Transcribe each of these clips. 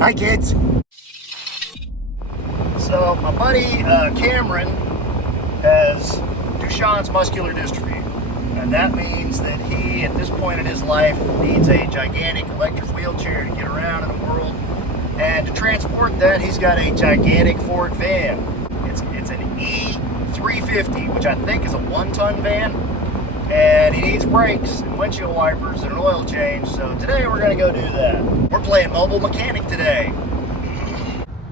Hi, kids. So my buddy Cameron has Duchenne's muscular dystrophy, and that means that he, at this point in his life, needs a gigantic electric wheelchair to get around in the world. And to transport that, he's got a gigantic Ford van. It's an E350, which I think is a 1-ton van. And he needs brakes and windshield wipers and an oil change. So today we're gonna go do that. We're playing mobile mechanic today.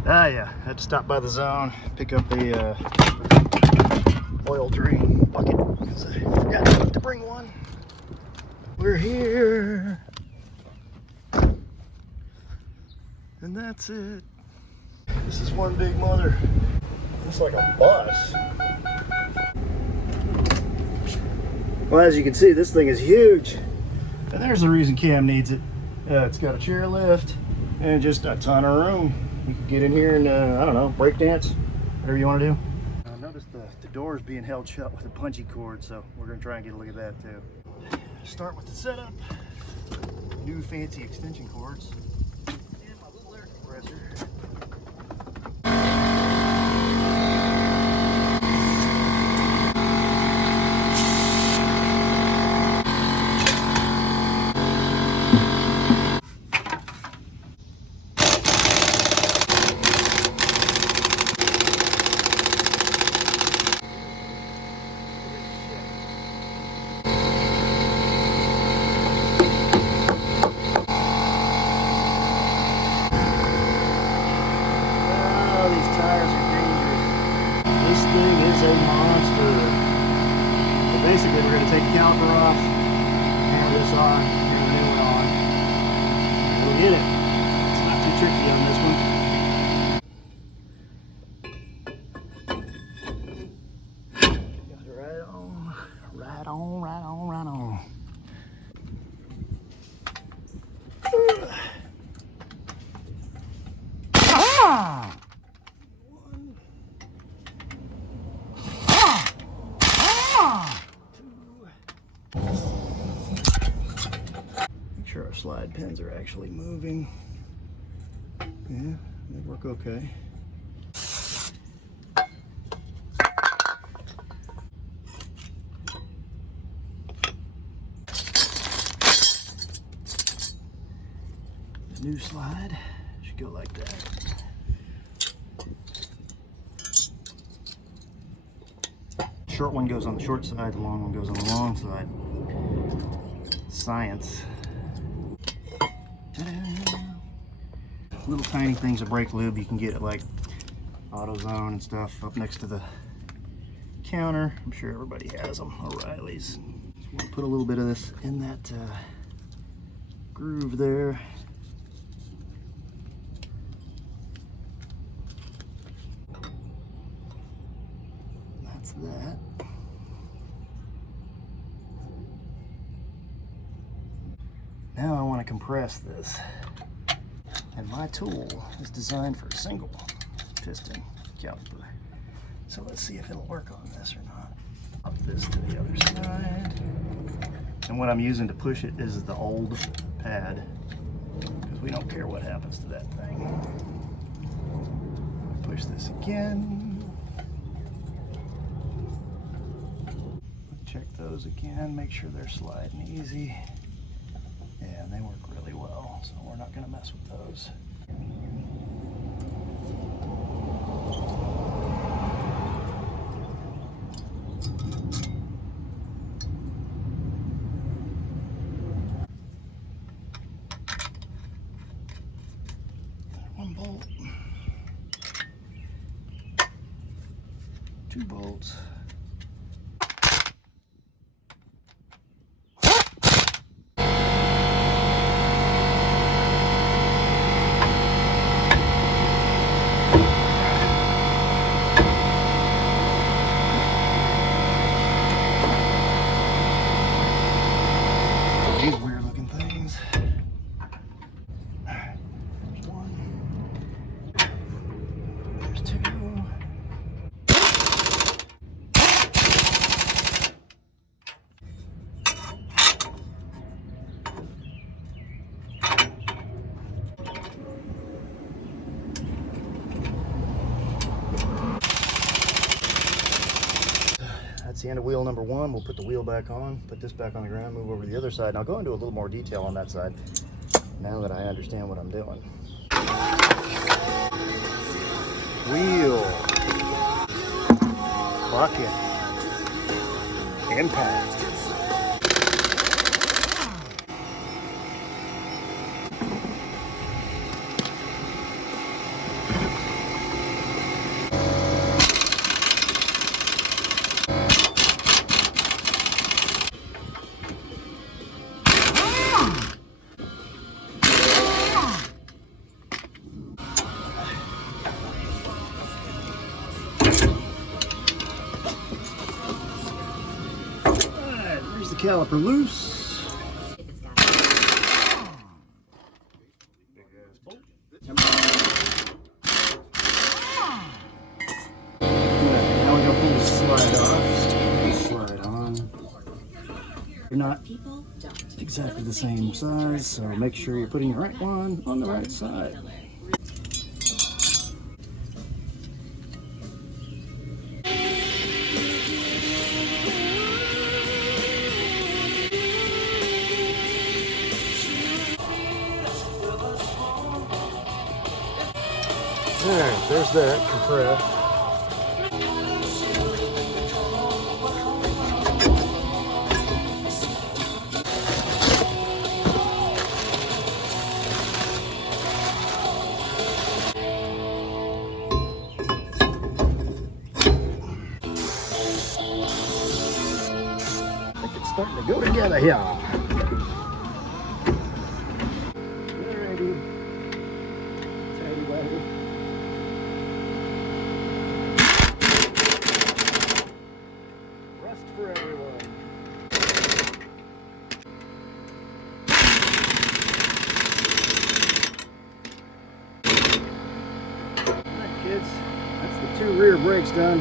Yeah, I had to stop by the zone, pick up a oil drain bucket because I forgot to bring one. We're here. And that's it. This is one big mother. Looks like a bus. Well, as you can see, this thing is huge. And there's the reason Cam needs it. It's got a chair lift and just a ton of room. You can get in here and, I don't know, break dance, whatever you want to do. I noticed the door is being held shut with a bungee cord, so we're going to try and get a look at that too. Start with the setup. New fancy extension cords. And my little air compressor. Is a monster. But basically, we're going to take the caliper off, hammer this on, hammer the new one on, and we'll get it. It's not too tricky on this one. Got it right on, right on, right on, right on. Ah! Make sure our slide pins are actually moving. Yeah, they work okay. The new slide should go like that. Short one goes on the short side, the long one goes on the long side. Science. Little tiny things of brake lube you can get at like AutoZone and stuff up next to the counter. I'm sure everybody has them. O'Reilly's. So we'll put a little bit of this in that groove there. That's that. Now I want to compress this. And my tool is designed for a single piston caliper. So let's see if it'll work on this or not. Up this to the other side. And what I'm using to push it is the old pad, because we don't care what happens to that thing. Push this again. Check those again, make sure they're sliding easy. Yeah, and they work really well, so we're not going to mess with those. One bolt, 2 bolts. These weird looking things. There's one. There's 2. That's the end of wheel number one. We'll put the wheel back on, put this back on the ground, move over to the other side, and I'll go into a little more detail on that side now that I understand what I'm doing. Wheel, bucket, impact. There's the caliper loose. Now we're gonna pull the slide off. Slide on. They're not exactly the same size, so make sure you're putting the right one on the right side. Alright, there's that compressed. I think it's starting to go together here. Alrighty. Tidy whitey. Rest for everyone. Alright, kids. That's the 2 rear brakes done.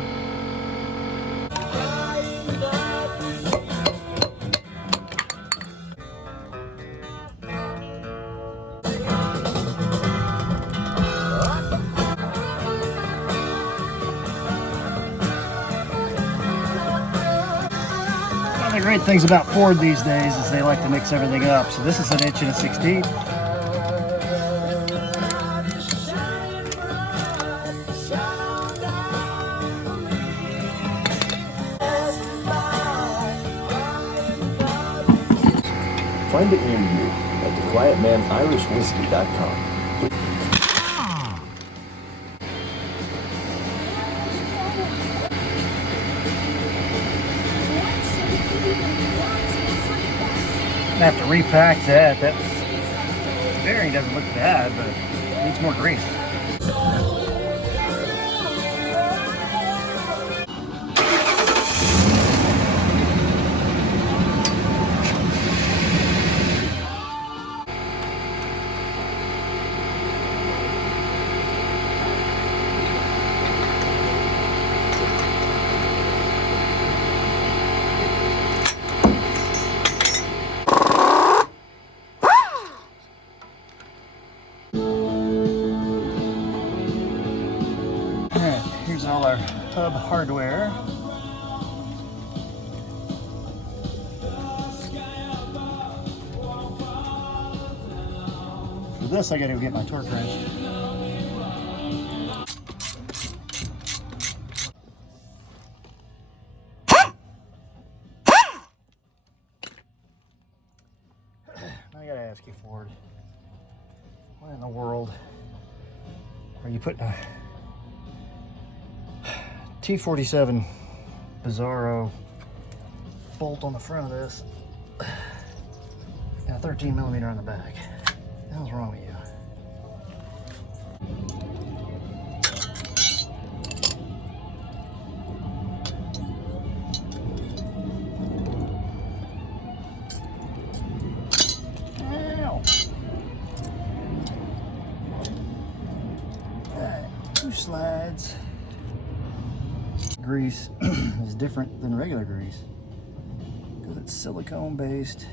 One of the great things about Ford these days is they like to mix everything up. So this is 1 inch and 1/16. Find it near you at thequietmanirishwhiskey.com. I have to repack that. That bearing doesn't look bad, but it needs more grease. Here's all our hub hardware. For this, I gotta go get my torque wrench. I gotta ask you, Ford, why in the world are you putting a T47 Bizarro bolt on the front of this and a 13mm on the back? What the hell's wrong with you? Ow. Alright, 2 slides. Grease is different than regular grease because it's silicone based,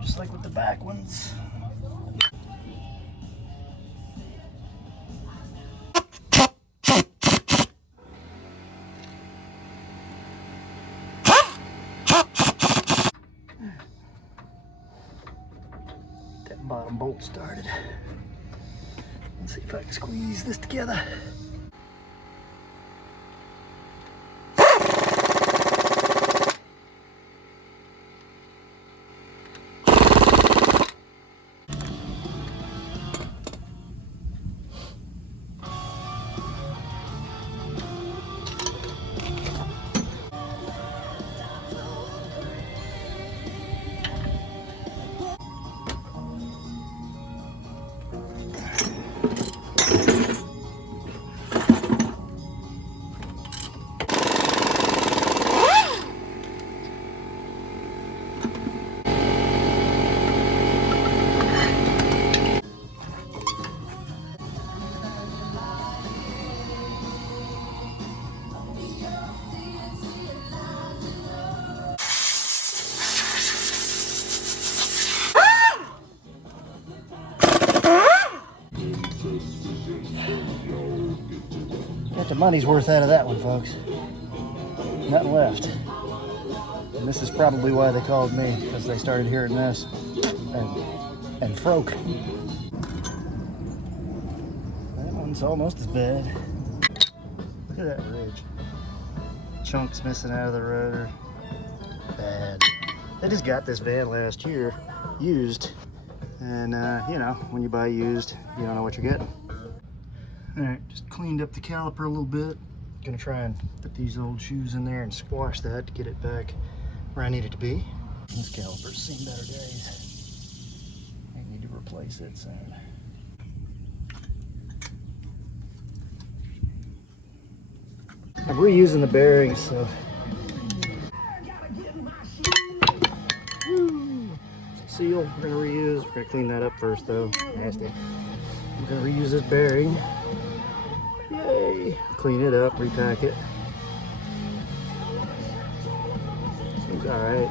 just like with the back ones. bottom bolt started. Let's see if I can squeeze this together. Got the money's worth out of that one, folks. Nothing left. And this is probably why they called me, because they started hearing this and froke. That one's almost as bad. Look at that ridge. Chunks missing out of the rotor. Bad. They just got this van last year, used. And you know, when you buy used, you don't know what you're getting. Alright, just cleaned up the caliper a little bit. Gonna try and put these old shoes in there and squash that to get it back where I need it to be. This caliper's seen better days. I need to replace it soon. I'm reusing the bearings, so. Woo. Seal, we're gonna reuse. We're gonna clean that up first though. Nasty. I'm gonna reuse this bearing. Yay! Clean it up, repack it. Seems alright.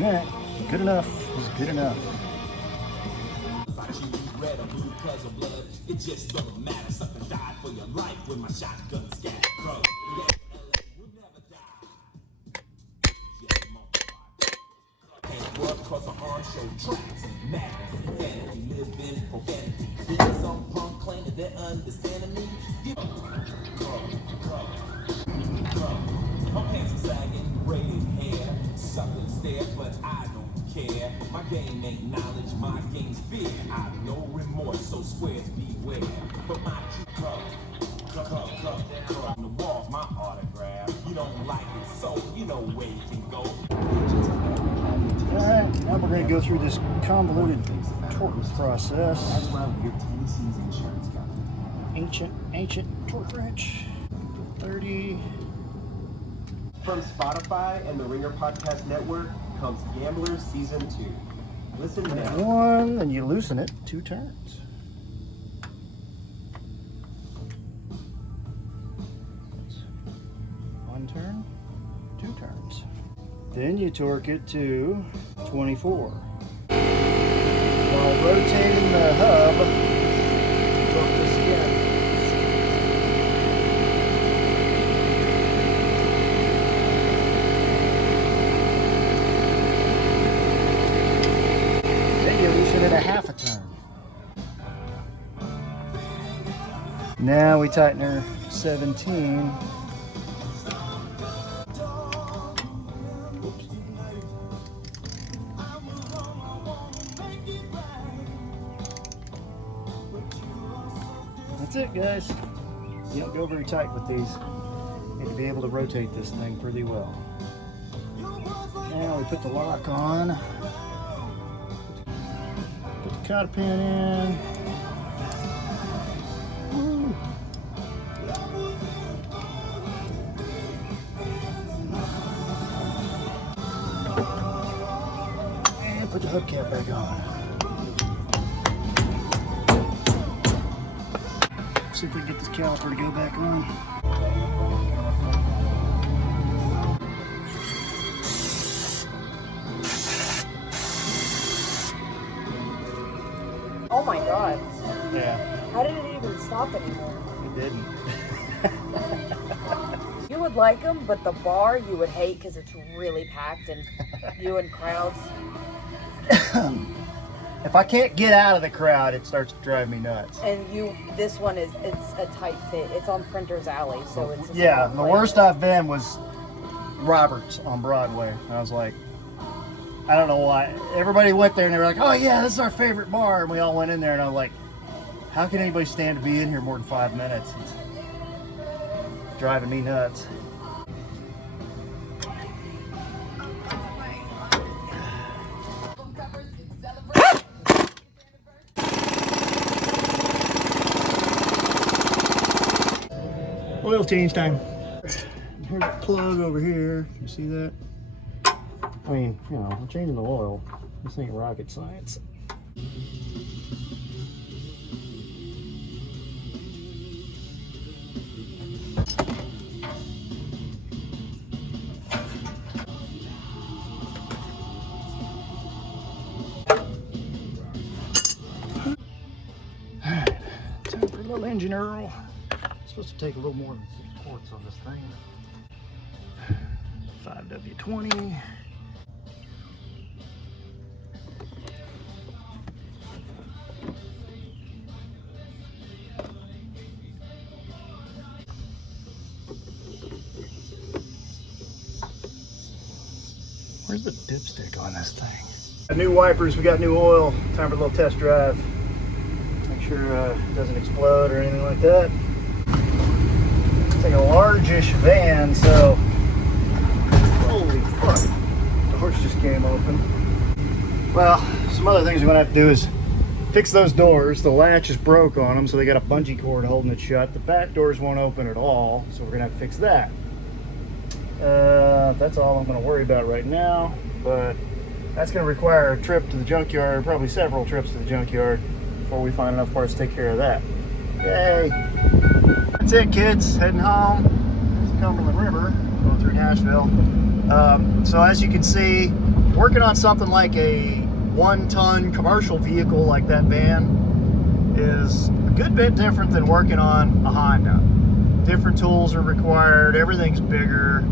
Alright, good enough is good enough. It just don't matter, something died for your life when my shotgun scat broke. Cause the arm show tracks, madness, insanity, live in profanity. Even some punk claim that they're understanding me. My pants are sagging, braided hair, something stare, but I don't care. My game ain't knowledge, my game's fear. I've no remorse, so squares beware. But my on the walls, my autograph. You don't like it, so you know where you can go. Alright, now we're going to go through this convoluted torque process. Ancient torque wrench. 30. From Spotify and the Ringer Podcast Network comes Gamblers Season 2. Listen now. One, and you loosen it 2 turns. One turn, 2 turns. Then you torque it to 24. While rotating the hub, torque this again. Then you loosen it a half a turn. Now we tighten her 17. That's it, guys. You don't go very tight with these. You need to be able to rotate this thing pretty well. Now we put the lock on. Put the cotter pin in. Woo. And put the hubcap back on. See if we can get this caliper to go back on. Oh my god. Yeah, How did it even stop anymore? it didn't. You were would like them, but the bar you would hate because it's really packed and you in crowds. If I can't get out of the crowd, it starts to drive me nuts. And this one it's a tight fit. It's on Printer's Alley, so it's Yeah, the worst I've been was Roberts on Broadway. I was like, I don't know why. Everybody went there and they were like, oh yeah, this is our favorite bar. And we all went in there and I was like, how can anybody stand to be in here more than 5 minutes? It's driving me nuts. Oil change time. Here's a plug over here. You see that? I mean, you know, I'm changing the oil. This ain't rocket science. Alright, time for a little engine oil. Supposed to take a little more than 6 quarts on this thing. 5W20. Where's the dipstick on this thing? Got new wipers, we got new oil. Time for a little test drive. Make sure it doesn't explode or anything like that. It's like a large-ish van, so holy fuck. The horse just came open. Well, some other things we're gonna have to do is fix those doors. The latch is broke on them, so they got a bungee cord holding it shut. The back doors won't open at all, so we're gonna have to fix that. That's all I'm gonna worry about right now, but that's gonna require a trip to the junkyard, probably several trips to the junkyard before we find enough parts to take care of that. Yay! That's it, kids. Heading home. It's the Cumberland River going through Nashville. So as you can see, working on something like a 1-ton commercial vehicle like that van is a good bit different than working on a Honda. Different tools are required. Everything's bigger.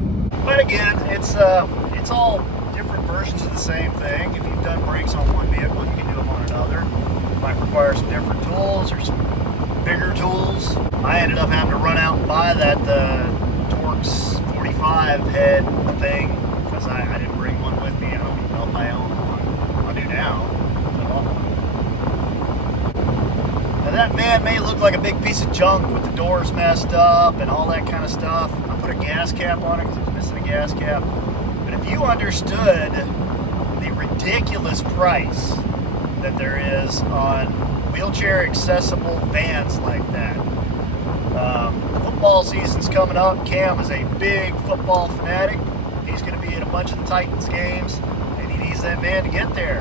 But again, it's all different versions of the same thing. If you've done brakes on one vehicle, you can do them on another. It might require some different tools or some bigger tools. I ended up having to run out and buy that Torx 45 head thing because I didn't bring one with me. I don't even know if I own one. I do now. Now that van may look like a big piece of junk with the doors messed up and all that kind of stuff. I put a gas cap on it because it was missing a gas cap. But if you understood the ridiculous price that there is on wheelchair accessible vans like that. Football season's coming up. Cam is a big football fanatic. He's going to be at a bunch of the Titans games, and he needs that van to get there.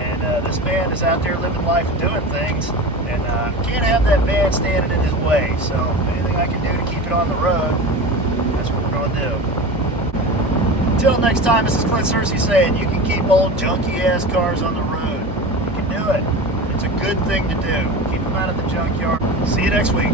And this man is out there living life and doing things, and can't have that van standing in his way. So anything I can do to keep it on the road, that's what we're going to do. Until next time, this is Clint Searcy saying you can keep old junky-ass cars on the road. You can do it. It's a good thing to do. Keep them out of the junkyard. See you next week.